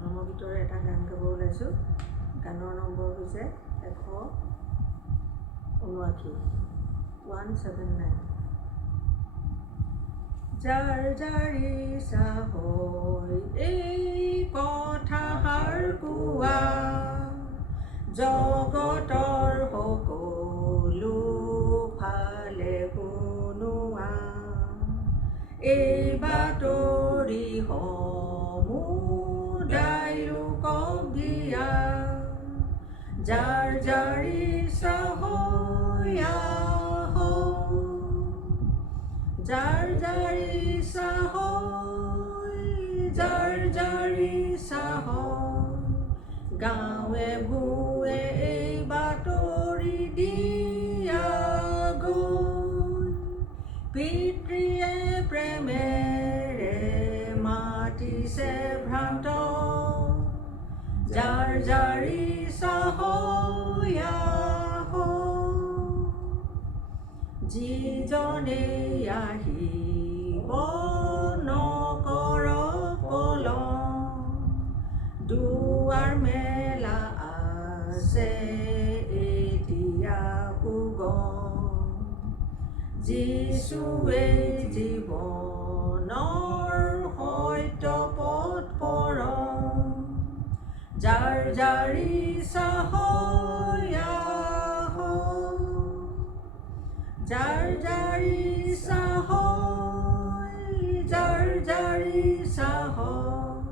ধৰ্মগীতৰ এটা গান গাব ওলাইছোঁ। গানৰ নম্বৰ হৈছে 179। যাৰ যাৰ ইচ্ছা হয় এই কথাষাৰ কোৱা, জগতৰ সকলো ফালে শুনোৱা, এই বাতৰি সমুদায় লোকক দিয়া, যাৰ যাৰ ইচ্ছা হয় আহক, যাৰ যাৰ ইচ্ছা হয়, যাৰ যাৰ ইচ্ছা হয়, গাঁৱে ভূঞে এই বাতৰি দিয়া গৈ, পিতৃয়ে প্ৰেমেৰে মাতিছে ভ্ৰান্ত, যাৰ যাৰ ইচ্ছা হয় আহক, যিজনে আহিব নকৰক পলম, দুৱাৰ মেলা আছে এতিয়া সুগম, যিশুৱে জীৱনৰ সত্য পথ পৰম, যাৰ যাৰ ইচ্ছা হয় আহক, যাৰ যাৰ ইচ্ছা হয়, যাৰ যাৰ ইচ্ছা হয়,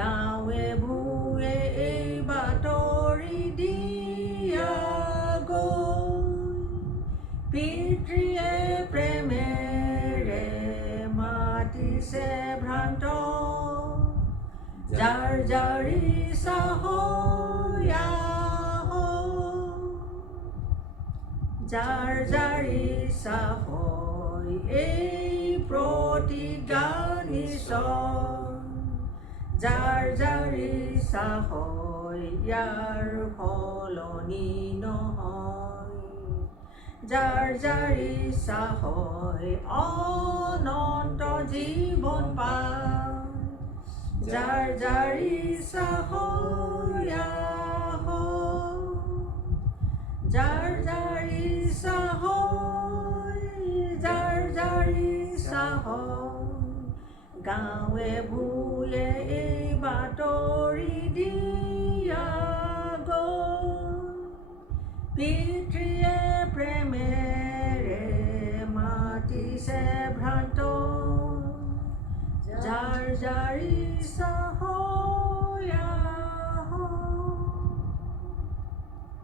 গাঁৱে ভূঞে এই বাতৰি দিয়া গৈ, পিতৃয়ে প্ৰেমেৰে মাতিছে ভ্ৰান্ত, যাৰ যাৰ ইচ্ছা হয় আহক, যাৰ যাৰ ইচ্ছা হয় এই প্ৰতিজ্ঞা নিশ্চয়, যাৰ যাৰ ইচ্ছা হয় ইয়াৰ সলনি নহয়, যাৰ যাৰ ইচ্ছা হয় অনন্ত জীৱন পায়, যাৰ যাৰ ইচ্ছা হয় আহক, যাৰ যাৰ ইচ্ছা হয়, যাৰ যাৰ ইচ্ছা হয়, গাঁৱে ভূঞে এই বাতৰি দিয়া গৈ, পিতৃয়ে প্ৰেমেৰে মাতিছে ভ্ৰান্ত, যাৰ যাৰ